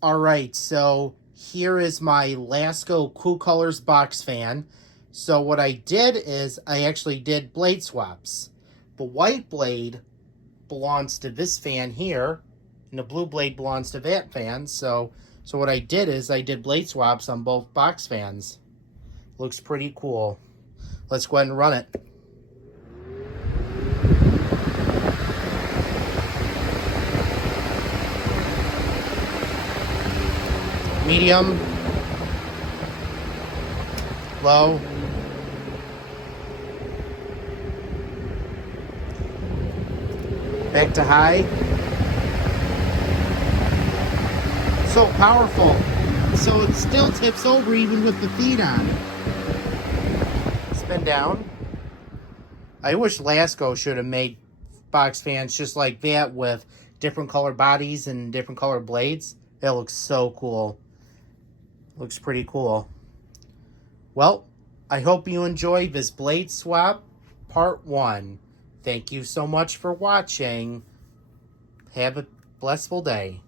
Alright, so here is my Lasko Cool Colors box fan. So what I did is I actually did blade swaps. The white blade belongs to this fan here, and the blue blade belongs to that fan. So what I did is I did blade swaps on both box fans. Looks pretty cool. Let's go ahead and run it. Medium, low, back to high. So powerful. So it still tips over even with the feet on. Spin down. I wish Lasko should have made box fans just like that with different color bodies and different color blades. It looks so cool. Looks pretty cool. Well, I hope you enjoyed this blade swap part 1. Thank you so much for watching. Have a blissful day.